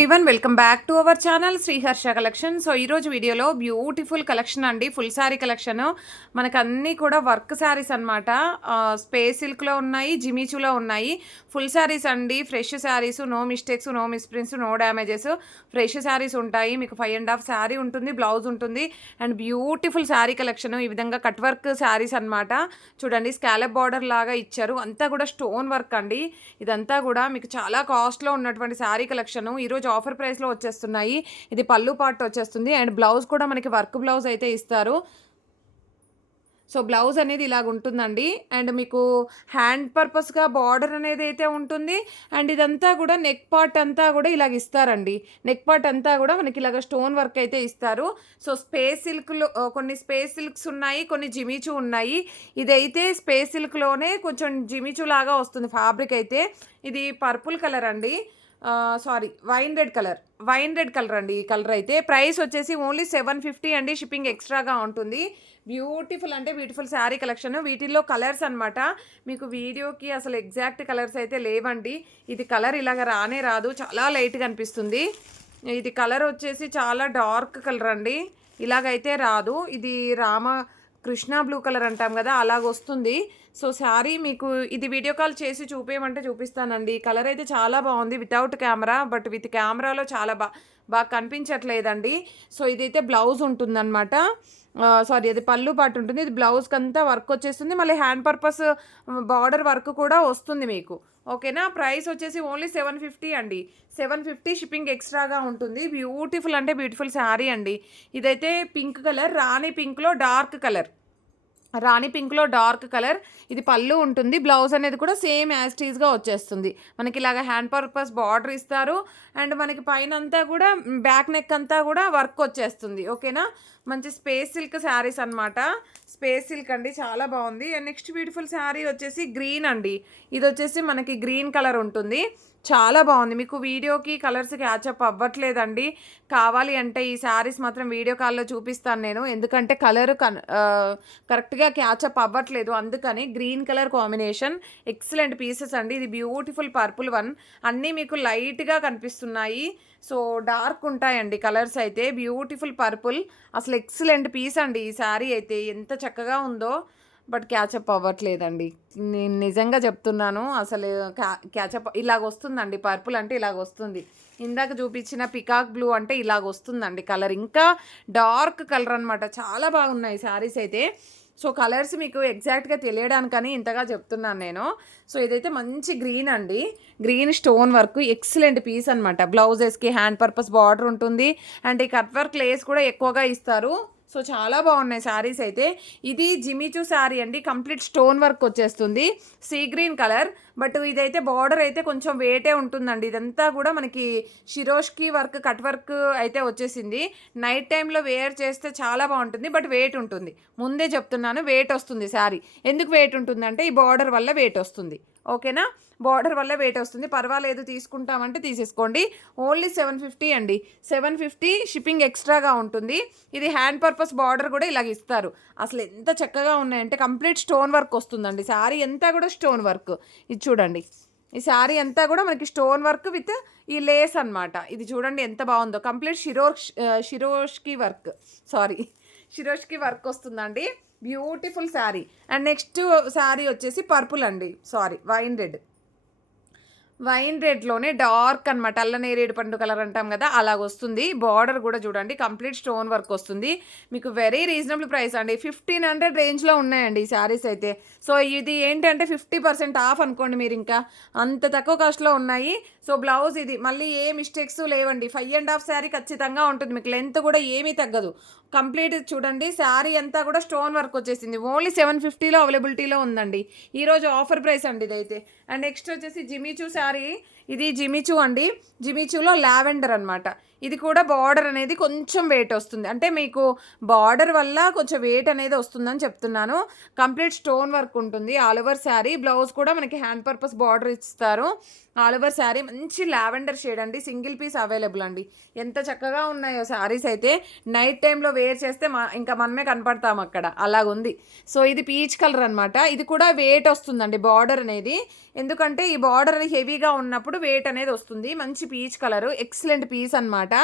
Everyone welcome back to our channel Sriharsha collection. So ఈరోజు వీడియోలో beautiful collection అండి, full sari collection. మనకు అన్నీ కూడా వర్క్ శారీస్ అనమాట. స్పేస్ సిల్క్లో ఉన్నాయి, జిమీచూలో ఉన్నాయి. ఫుల్ శారీస్ అండి, fresh saris, no mistakes, no misprints, no damages. Fresh saris ఉంటాయి, మీకు 5.5 శారీ ఉంటుంది, బ్లౌజ్ ఉంటుంది. And beautiful sari collection. ఈ విధంగా కట్ వర్క్ శారీస్ అనమాట. చూడండి, స్కాలప్ బార్డర్ లాగా ఇచ్చారు, అంతా కూడా స్టోన్ వర్క్ అండి. ఇదంతా కూడా మీకు చాలా కాస్ట్లో ఉన్నటువంటి శారీ కలెక్షన్ ఈరోజు ఆఫర్ ప్రైస్లో వచ్చేస్తున్నాయి. ఇది పళ్ళు పార్ట్ వచ్చేస్తుంది అండ్ బ్లౌజ్ కూడా మనకి వర్క్ బ్లౌజ్ అయితే ఇస్తారు. సో బ్లౌజ్ అనేది ఇలాగ ఉంటుందండి. అండ్ మీకు హ్యాండ్ పర్పస్గా బార్డర్ అనేది అయితే ఉంటుంది. అండ్ ఇదంతా కూడా నెక్ పార్ట్ అంతా కూడా ఇలాగ ఇస్తారండి. నెక్ పార్ట్ అంతా కూడా మనకి ఇలాగ స్టోన్ వర్క్ అయితే ఇస్తారు. సో స్పేస్ సిల్క్లో కొన్ని స్పేస్ సిల్క్స్ ఉన్నాయి, కొన్ని జిమిచూ ఉన్నాయి. ఇదైతే స్పేస్ సిల్క్లోనే కొంచెం జిమిచూ లాగా వస్తుంది ఫ్యాబ్రిక్ అయితే. ఇది పర్పుల్ కలర్ అండి, సారీ వైన్ రెడ్ కలర్ అండి. ఈ కలర్ అయితే ప్రైస్ వచ్చేసి ఓన్లీ 750 అండి, షిప్పింగ్ ఎక్స్ట్రాగా ఉంటుంది. బ్యూటిఫుల్ అంటే బ్యూటిఫుల్ శారీ కలెక్షన్. వీటిల్లో కలర్స్ అనమాట, మీకు వీడియోకి అసలు ఎగ్జాక్ట్ కలర్స్ అయితే లేవండి. ఇది కలర్ ఇలాగ రానే రాదు, చాలా లైట్గా అనిపిస్తుంది. ఇది కలర్ వచ్చేసి చాలా డార్క్ కలర్ అండి, ఇలాగైతే రాదు. ఇది కృష్ణ బ్లూ కలర్ అంటాం కదా, అలాగొస్తుంది. సో శారీ మీకు ఇది వీడియో కాల్ చేసి చూపేయమంటే చూపిస్తానండి. కలర్ అయితే చాలా బాగుంది వితౌట్ కెమెరా, బట్ విత్ కెమెరాలో చాలా బాగా కనిపించట్లేదండి. సో ఇదైతే బ్లౌజ్ ఉంటుందన్నమాట, సారీ అది పళ్ళు పాటు ఉంటుంది. ఇది బ్లౌజ్కి అంతా వర్క్ వచ్చేస్తుంది, మళ్ళీ హ్యాండ్ పర్పస్ బార్డర్ వర్క్ కూడా వస్తుంది మీకు. ఓకేనా, ప్రైస్ వచ్చేసి ఓన్లీ 750 అండి, 750 షిప్పింగ్ ఎక్స్ట్రాగా ఉంటుంది. బ్యూటిఫుల్ అంటే బ్యూటిఫుల్ శారీ అండి. ఇదైతే పింక్ కలర్, రాణి పింక్లో డార్క్ కలర్. ఇది పళ్ళు ఉంటుంది, బ్లౌజ్ అనేది కూడా సేమ్ యాజ్ టీజ్గా వచ్చేస్తుంది. మనకి ఇలాగ హ్యాండ్ పర్పస్ బార్డర్ ఇస్తారు అండ్ మనకి పైన అంతా కూడా బ్యాక్ నెక్ అంతా కూడా వర్క్ వచ్చేస్తుంది. ఓకేనా, మంచి స్పేస్ సిల్క్ శారీస్ అనమాట. స్పేస్ సిల్క్ అండి, చాలా బాగుంది. అండ్ నెక్స్ట్ బ్యూటిఫుల్ శారీ వచ్చేసి గ్రీన్ అండి. ఇది వచ్చేసి మనకి గ్రీన్ కలర్ ఉంటుంది, చాలా బాగుంది. మీకు వీడియోకి కలర్స్ క్యాచప్ అవ్వట్లేదండి, కావాలి అంటే ఈ శారీస్ మాత్రం వీడియో కాల్లో చూపిస్తాను నేను, ఎందుకంటే కలర్ కరెక్ట్గా క్యాచప్ అవ్వట్లేదు, అందుకని. Green colour combination, excellent pieces అండి. ఇది బ్యూటిఫుల్ పర్పుల్ వన్, అన్నీ మీకు లైట్గా కనిపిస్తున్నాయి. సో డార్క్ ఉంటాయండి కలర్స్ అయితే. బ్యూటిఫుల్ పర్పుల్, అసలు ఎక్సలెంట్ పీస్ అండి ఈ శారీ అయితే, ఎంత చక్కగా ఉందో. బట్ క్యాచప్ అవ్వట్లేదండి, నేను నిజంగా చెప్తున్నాను. అసలు క్యాచప్ ఇలాగ వస్తుందండి, పర్పుల్ అంటే ఇలాగ వస్తుంది. ఇందాక చూపించిన పికాక్ బ్లూ అంటే ఇలాగ వస్తుందండి కలర్, ఇంకా డార్క్ కలర్ అనమాట. చాలా బాగున్నాయి శారీస్ అయితే. సో కలర్స్ మీకు ఎగ్జాక్ట్గా తెలియడానికని ఇంతగా చెప్తున్నాను నేను. సో ఇదైతే మంచి గ్రీన్ అండి, green stone work, excellent piece అనమాట. బ్లౌజెస్కి హ్యాండ్ పర్పస్ బార్డర్ ఉంటుంది అండ్ ఈ కట్ వర్క్ లేస్ కూడా ఎక్కువగా ఇస్తారు. సో చాలా బాగున్నాయి శారీస్ అయితే. ఇది జిమిచూ శారీ అండి, కంప్లీట్ స్టోన్ వర్క్ వచ్చేస్తుంది, సీ గ్రీన్ కలర్. బట్ ఇదైతే బార్డర్ అయితే కొంచెం వెయిటే ఉంటుందండి. ఇదంతా కూడా మనకి షిరోష్కి వర్క్, కట్ వర్క్ అయితే వచ్చేసింది. నైట్ టైంలో వేర్ చేస్తే చాలా బాగుంటుంది, బట్ వెయిట్ ఉంటుంది, ముందే చెప్తున్నాను, వెయిట్ వస్తుంది శారీ. ఎందుకు వెయిట్ ఉంటుందంటే ఈ బార్డర్ వల్ల వెయిట్ వస్తుంది. ఓకేనా, బార్డర్ వల్ల వెయిట్ వస్తుంది, పర్వాలేదు తీసుకుంటామంటే తీసేసుకోండి. ఓన్లీ 750 అండి, 750 షిప్పింగ్ ఎక్స్ట్రాగా ఉంటుంది. ఇది హ్యాండ్ పర్పస్ బార్డర్ కూడా ఇలాగ ఇస్తారు. అసలు ఎంత చక్కగా ఉన్నాయంటే కంప్లీట్ స్టోన్ వర్క్ వస్తుందండి. శారీ అంతా కూడా స్టోన్ వర్క్. ఇది చూడండి, ఈ శారీ అంతా కూడా మనకి స్టోన్ వర్క్ విత్ ఈ లేస్ అనమాట. ఇది చూడండి ఎంత బాగుందో, కంప్లీట్ షిరోష్కి వర్క్ వస్తుందండి. Beautiful sari. And next sari వచ్చేసి పర్పుల్ అండి, సారీ వైన్ రెడ్లోనే డార్క్ అనమాట, అల్లనేరేడు పండు కలర్ అంటాం కదా, అలాగ వస్తుంది. బార్డర్ కూడా చూడండి కంప్లీట్ స్టోన్ వర్క్ వస్తుంది. మీకు వెరీ రీజనబుల్ ప్రైస్ అండి, 1500 రేంజ్లో ఉన్నాయండి ఈ శారీస్ అయితే. సో ఇది ఏంటంటే 50% ఆఫ్ అనుకోండి మీరు, ఇంకా అంత తక్కువ కాస్ట్లో ఉన్నాయి. సో బ్లౌజ్ ఇది మళ్ళీ ఏ మిస్టేక్స్ లేవండి, 5.5 శారీ ఖచ్చితంగా ఉంటుంది, మీకు లెంత్ కూడా ఏమీ తగ్గదు. కంప్లీట్ చూడండి, శారీ అంతా కూడా స్టోన్ వర్క్ వచ్చేసింది. ఓన్లీ 750లో అవైలబిలిటీలో ఉందండి, ఈరోజు ఆఫర్ ప్రైస్ అండి ఇదైతే. అండ్ నెక్స్ట్ వచ్చేసి జిమిచూ శారీ. ఇది జిమిచూ అండి, జిమిచూలో లావెండర్ అనమాట. ఇది కూడా బార్డర్ అనేది కొంచెం వెయిట్ వస్తుంది, అంటే మీకు బార్డర్ వల్ల కొంచెం వెయిట్ అనేది వస్తుందని చెప్తున్నాను. కంప్లీట్ స్టోన్ వర్క్ ఉంటుంది, ఆల్ ఓవర్ శారీ. బ్లౌజ్ కూడా మనకి హ్యాండ్ పర్పస్ బార్డర్ ఇస్తారు. ఆల్ ఓవర్ శారీ మంచి లావెండర్ షేడ్ అండి, సింగిల్ పీస్ అవైలబుల్ అండి. ఎంత చక్కగా ఉన్నాయో శారీస్ అయితే, నైట్ టైంలో వేర్ చేస్తే ఇంకా మనమే కనపడతాం అక్కడ, అలాగుంది. సో ఇది పీచ్ కలర్ అనమాట. ఇది కూడా వెయిట్ వస్తుందండి బార్డర్ అనేది, ఎందుకంటే ఈ బార్డర్ హెవీగా ఉన్నప్పుడు వెయిట్ అనేది వస్తుంది. మంచి పీచ్ కలరు, ఎక్సలెంట్ పీస్ అనమాట.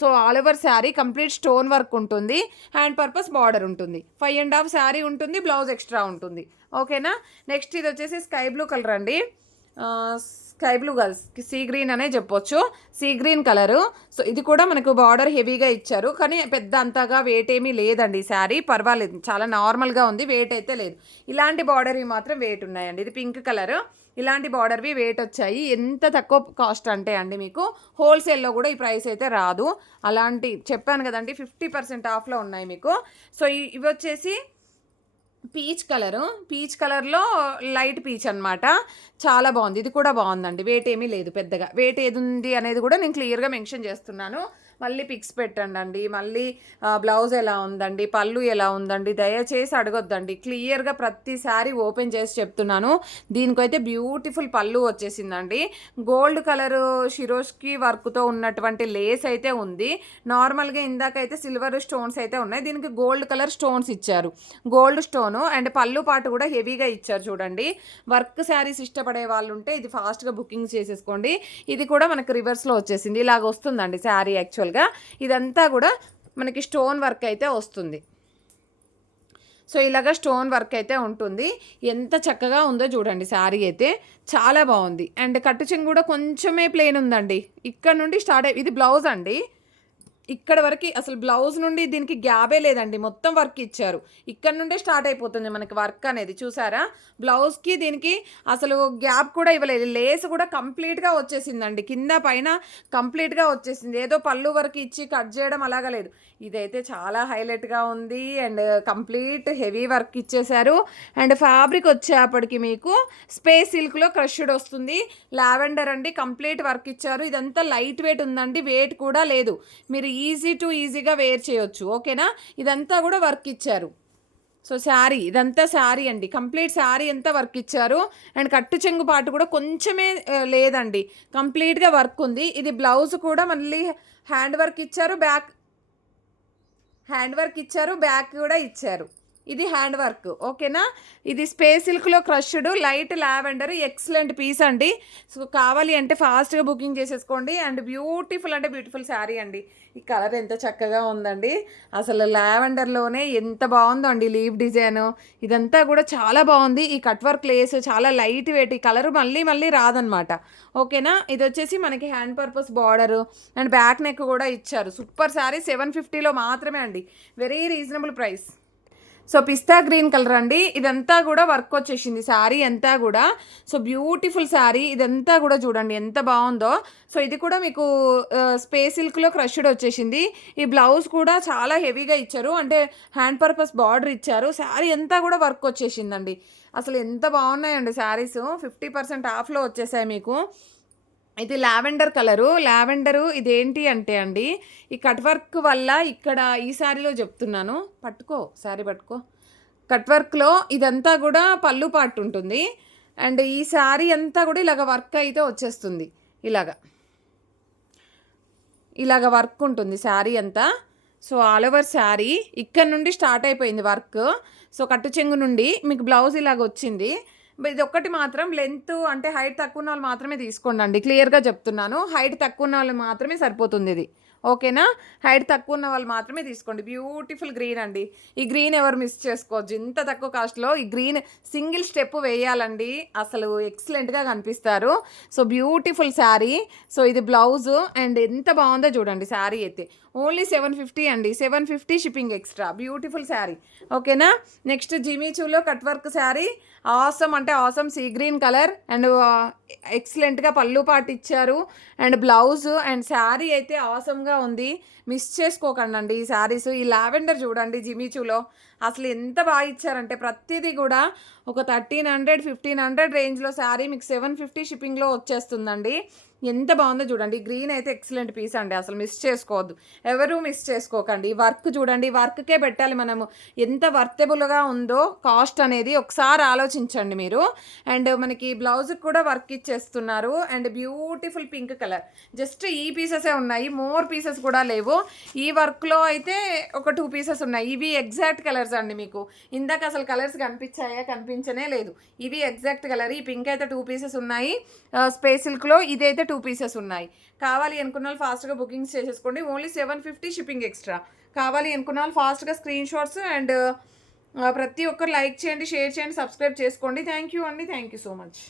So all over sari complete stone work ఉంటుంది. హ్యాండ్ పర్పస్ బార్డర్ ఉంటుంది. 5.5 శారీ ఉంటుంది, బ్లౌజ్ ఎక్స్ట్రా ఉంటుంది. ఓకేనా. నెక్స్ట్ ఇది వచ్చేసి స్కై బ్లూ కలర్ అండి. Sky blue girls sea green అనే చెప్పొచ్చు. Sea green colour. సో ఇది కూడా మనకు బార్డర్ హెవీగా ఇచ్చారు, కానీ పెద్ద అంతగా వెయిట్ ఏమీ లేదండి. శారీ పర్వాలేదు, చాలా నార్మల్గా ఉంది, వెయిట్ అయితే లేదు. ఇలాంటి బార్డర్వి మాత్రం వెయిట్ ఉన్నాయండి. ఇది పింక్ కలరు. ఇలాంటి బార్డర్వి వెయిట్ వచ్చాయి. ఎంత తక్కువ కాస్ట్ అంటే అండి మీకు హోల్సేల్లో కూడా ఈ ప్రైస్ అయితే రాదు. అలాంటి చెప్పాను కదండి 50% ఆఫ్లో ఉన్నాయి మీకు. సో ఇవి వచ్చేసి పీచ్ కలరు. పీచ్ కలర్లో లైట్ పీచ్ అనమాట. చాలా బాగుంది. ఇది కూడా బాగుందండి. వెయిట్ ఏమీ లేదు పెద్దగా. వెయిట్ ఏది ఉంది అనేది కూడా నేను క్లియర్గా మెన్షన్ చేస్తున్నాను. మళ్ళీ పిక్స్ పెట్టండి. మళ్ళీ బ్లౌజ్ ఎలా ఉందండి, పళ్ళు ఎలా ఉందండి, దయచేసి అడగొద్దండి. క్లియర్గా ప్రతిసారి ఓపెన్ చేసి చెప్తున్నాను. దీనికైతే బ్యూటిఫుల్ పళ్ళు వచ్చేసిందండి. గోల్డ్ కలరు షిరోష్కి వర్క్తో ఉన్నటువంటి లేస్ అయితే ఉంది. నార్మల్గా ఇందాకైతే సిల్వర్ స్టోన్స్ అయితే ఉన్నాయి. దీనికి గోల్డ్ కలర్ స్టోన్స్ ఇచ్చారు. గోల్డ్ స్టోను అండ్ పళ్ళు పాటు కూడా హెవీగా ఇచ్చారు చూడండి. వర్క్ శారీస్ ఇష్టపడే వాళ్ళు ఉంటే ఇది ఫాస్ట్గా బుకింగ్ చేసేసుకోండి. ఇది కూడా మనకు రివర్స్లో వచ్చేసింది. ఇలాగ వస్తుందండి శారీ. యాక్చువల్గా ఇదంతా కూడా మనకి స్టోన్ వర్క్ అయితే వస్తుంది. సో ఇలాగ స్టోన్ వర్క్ అయితే ఉంటుంది. ఎంత చక్కగా ఉందో చూడండి. శారీ అయితే చాలా బాగుంది. అండ్ కట్టు చెంగు కూడా కొంచెమే ప్లెయిన్ ఉందండి. ఇక్కడ నుండి స్టార్ట్ ఇది బ్లౌజ్ అండి. ఇక్కడ వరకు అసలు బ్లౌజ్ నుండి దీనికి గ్యాపే లేదండి. మొత్తం వర్క్ ఇచ్చారు. ఇక్కడ నుండే స్టార్ట్ అయిపోతుంది మనకి వర్క్ అనేది. చూసారా, బ్లౌజ్కి దీనికి అసలు గ్యాప్ కూడా ఇవ్వలేదు. లేస్ కూడా కంప్లీట్గా వచ్చేసిందండి. కింద పైన కంప్లీట్గా వచ్చేసింది. ఏదో పళ్ళు వరకు ఇచ్చి కట్ చేయడం అలాగా లేదు. ఇదైతే చాలా హైలైట్గా ఉంది. అండ్ కంప్లీట్ హెవీ వర్క్ ఇచ్చేశారు. అండ్ ఫ్యాబ్రిక్ వచ్చేప్పటికి మీకు స్పేస్ సిల్క్లో క్రష్డ్ వస్తుంది. లావెండర్ అండి. కంప్లీట్ వర్క్ ఇచ్చారు. ఇదంతా లైట్ వెయిట్ ఉందండి. వెయిట్ కూడా లేదు. మీరు ఈజీగా వేర్ చేయొచ్చు. ఓకేనా. ఇదంతా కూడా వర్క్ ఇచ్చారు. సో శారీ ఇదంతా శారీ అండి. కంప్లీట్ శారీ అంతా వర్క్ ఇచ్చారు. అండ్ కట్టు చెంగు పాటు కూడా కొంచెమే లేదండి. కంప్లీట్గా వర్క్ ఉంది. ఇది బ్లౌజ్ కూడా మళ్ళీ హ్యాండ్ వర్క్ ఇచ్చారు. బ్యాక్ కూడా ఇచ్చారు. ఇది హ్యాండ్ వర్క్. ఓకేనా. ఇది స్పేస్ సిల్క్లో crushed light lavender excellent piece అండి. సో కావాలి అంటే ఫాస్ట్గా బుకింగ్ చేసేసుకోండి. అండ్ బ్యూటిఫుల్ అంటే బ్యూటిఫుల్ శారీ అండి. ఈ కలర్ ఎంత చక్కగా ఉందండి. అసలు లావెండర్లోనే ఎంత బాగుందో అండి లీవ్ డిజైన్. ఇదంతా కూడా చాలా బాగుంది. ఈ కట్ వర్క్ లేస్ చాలా లైట్ వెయిట్. ఈ కలర్ మళ్ళీ రాదనమాట. ఓకేనా. ఇది వచ్చేసి మనకి hand purpose border and back neck కూడా ఇచ్చారు. సూపర్ శారీ. 750లో మాత్రమే అండి. Very reasonable price. సో పిస్తా గ్రీన్ కలర్ అండి. ఇదంతా కూడా వర్క్ వచ్చేసింది శారీ అంతా కూడా. So beautiful sari. ఇదంతా కూడా చూడండి ఎంత బాగుందో. సో ఇది కూడా మీకు స్పేస్ సిల్క్లో క్రష్డ్ వచ్చేసింది. ఈ బ్లౌజ్ కూడా చాలా హెవీగా ఇచ్చారు. అంటే హ్యాండ్ పర్పస్ బార్డర్ ఇచ్చారు. శారీ అంతా కూడా వర్క్ వచ్చేసిందండి. అసలు ఎంత బాగున్నాయండి శారీస్. 50% ఆఫ్లో వచ్చేసాయి మీకు. ఇది లావెండర్ కలరు. లావెండరు ఇదేంటి అంటే అండి ఈ కట్ వర్క్ వల్ల ఇక్కడ ఈ శారీలో చెప్తున్నాను. శారీ పట్టుకో. కట్ వర్క్లో ఇదంతా కూడా పళ్ళు పాటు ఉంటుంది. అండ్ ఈ శారీ అంతా కూడా ఇలాగ వర్క్ అయితే వచ్చేస్తుంది. ఇలాగ వర్క్ ఉంటుంది శారీ అంతా. సో ఆల్ ఓవర్ శారీ ఇక్కడ నుండి స్టార్ట్ అయిపోయింది వర్క్. సో కట్టు చెంగు నుండి మీకు బ్లౌజ్ ఇలాగ వచ్చింది. ఇది ఒక్కటి మాత్రం లెంత్ అంటే హైట్ తక్కువ ఉన్న వాళ్ళు మాత్రమే తీసుకోండి అండి. క్లియర్గా చెప్తున్నాను. హైట్ తక్కువ ఉన్న వాళ్ళు మాత్రమే సరిపోతుంది ఇది. ఓకేనా. హైట్ తక్కువ ఉన్న వాళ్ళు మాత్రమే తీసుకోండి. బ్యూటిఫుల్ గ్రీన్ అండి. ఈ గ్రీన్ ఎవరు మిస్ చేసుకోవచ్చు. ఇంత తక్కువ కాస్ట్లో ఈ గ్రీన్ సింగిల్ స్టెప్ వేయాలండి. అసలు ఎక్సలెంట్గా కనిపిస్తారు. So beautiful sari. సో ఇది బ్లౌజ్ అండ్ ఎంత బాగుందో చూడండి శారీ అయితే. ఓన్లీ 750 అండి. 750 షిప్పింగ్ ఎక్స్ట్రా. బ్యూటిఫుల్ శారీ. ఓకేనా. నెక్స్ట్ జిమీచూలో కట్ వర్క్ శారీ. ఆసమ్ అంటే awesome sea green colour and ఎక్సలెంట్గా పళ్ళు పాటు ఇచ్చారు. అండ్ బ్లౌజ్ అండ్ శారీ అయితే ఆసమ్గా ఉంది. మిస్ చేసుకోకండి అండి ఈ శారీస్. ఈ లావెండర్ చూడండి జిమీచూలో అసలు ఎంత బాగా ఇచ్చారంటే ప్రతిదీ కూడా ఒక 1300 1500 రేంజ్లో శారీ మీకు 750 షిప్పింగ్లో వచ్చేస్తుందండి. ఎంత బాగుందో చూడండి. గ్రీన్ అయితే ఎక్సలెంట్ పీస్ అండి, అసలు మిస్ చేసుకోవద్దు, ఎవరు మిస్ చేసుకోకండి. వర్క్ చూడండి, వర్క్కే పెట్టాలి మనము. ఎంత వర్తబుల్గా ఉందో కాస్ట్ అనేది ఒకసారి ఆలోచించండి మీరు. అండ్ మనకి బ్లౌజ్కి కూడా వర్క్ ఇచ్చేస్తున్నారు. And beautiful pink colour, just ఈ పీసెసే ఉన్నాయి, మోర్ పీసెస్ కూడా లేవు. ఈ వర్క్లో అయితే ఒక 2 పీసెస్ ఉన్నాయి. ఇవి ఎగ్జాక్ట్ కలర్స్ అండి. మీకు ఇందాక అసలు కలర్స్ కనిపించాయా? కనిపించనే లేదు. ఇవి ఎగ్జాక్ట్ కలర్. ఈ పింక్ అయితే 2 పీసెస్ ఉన్నాయి, స్పేస్ సిల్క్లో ఇదైతే 2 పీసెస్ ఉన్నాయి. కావాలి అనుకున్న వాళ్ళు ఫాస్ట్గా బుకింగ్స్ చేసేసుకోండి. Only 750 shipping extra. కావాలి అనుకున్న వాళ్ళు ఫాస్ట్గా స్క్రీన్ షాట్స్ అండ్ ప్రతి ఒక్కరు లైక్ చేయండి, షేర్ చేయండి, సబ్స్క్రైబ్ చేసుకోండి. థ్యాంక్ యూ అండి, థ్యాంక్ యూ సో మచ్.